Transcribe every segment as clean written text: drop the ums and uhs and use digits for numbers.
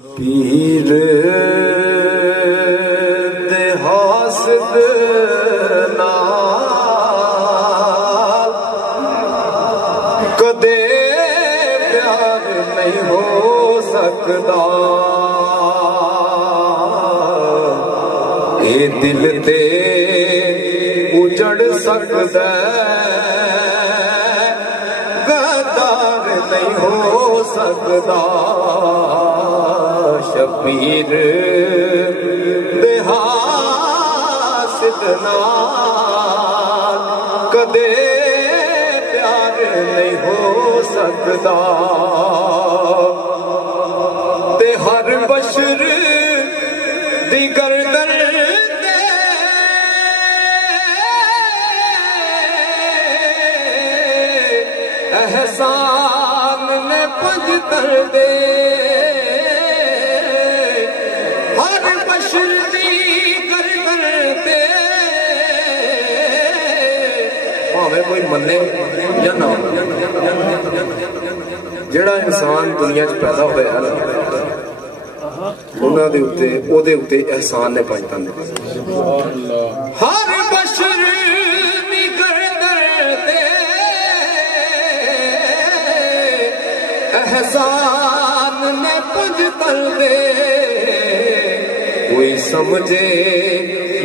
پیر دے حاسد نال کدے پیار نہیں ہو سکدا، اے دل تے اجڑ سکدا غدار نہیں ہو سکدا، شبیر دے حاسد نال کدے پیار نہیں ہو سکدا، تے ہر بشر دی گردن تے احسان نے پنجتر دے، کوئی منے یا نہ جڑا انسان دنیا چ پیدا ہویا نا انہاں دے اوتے او دے اوتے احسان نے پنجتاں نے ہر بشر دی گردن تے احسان نے پنجتاں دے، کوئی سمجھے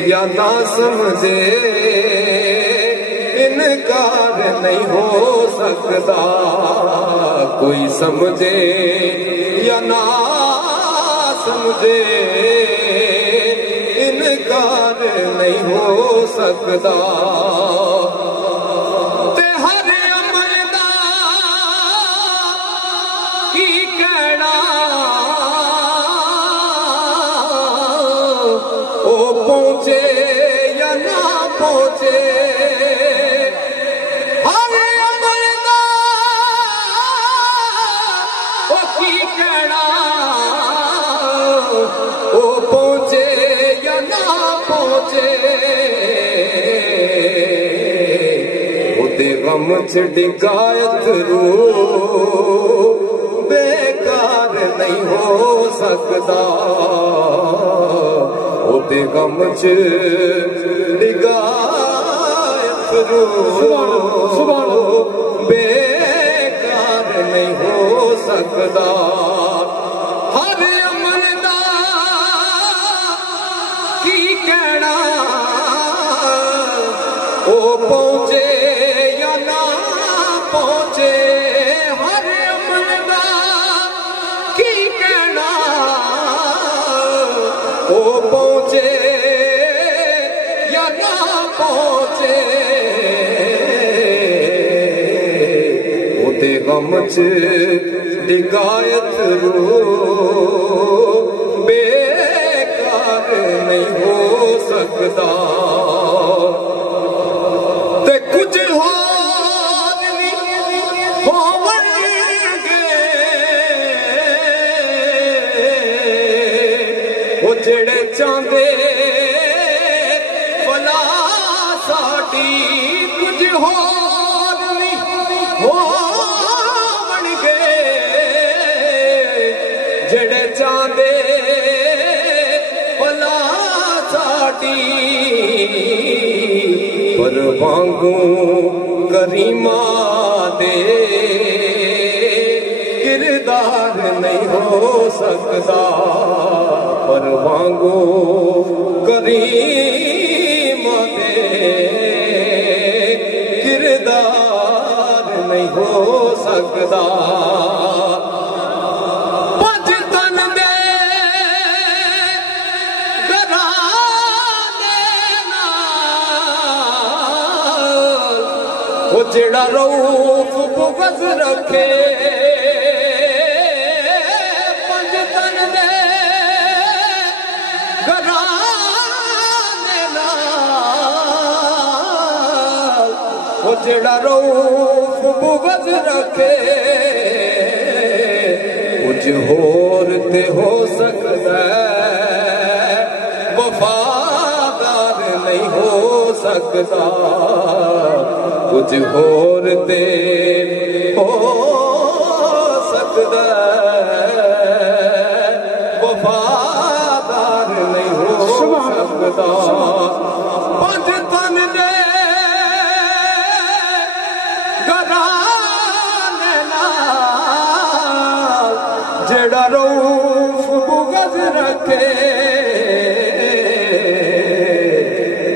یا نہ سمجھے انکار نہیں ہو سکتا، کوئی سمجھے یا نہ سمجھے انکار نہیں ہو سکتا، تے ہر عمل دا کی کہنا او پہنچے یا نہ پہنچے، غم چ ڈگایت رو بیکار نہیں ہو سکدا، او تے غم چ ڈگایت رو بیکار نہیں ہو سکدا، ہر عمل دا کی کہنا او پہنچے پہنچے، ہر عمل دا کی کہنا او پہنچے یا نہ پہنچے، او تے غم چ ڈگایت رو بیکار نہیں ہو سکدا، تے کچھ جڑے چاندے بلا ساڈی کچھ ہور نہیں ہون گے، جڑے چاندے بلا ساڈی پر وانگوں کریماں دے کردار نہیں ہو سکدا، پر وانگو کریم دے کردار نہیں ہو سکدا، پنجتن دے گھرانے نال او جڑا روف بغض رکھے، جڑا روف بغض رکھے، کچھ ہور تے ہو سکتا ہے وفادار نہیں ہو سکتا، کچھ ہور تے ہو سکتا ہے وفادار نہیں ہو سکتا پنج تن دے گھرانے نال جڑا روف بغض رکھے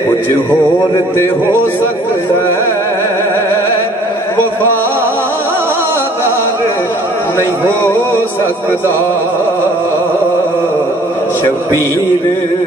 کچھ ہور تے ہو سکتا ہے وفادار نہیں ہو سکتا شبیر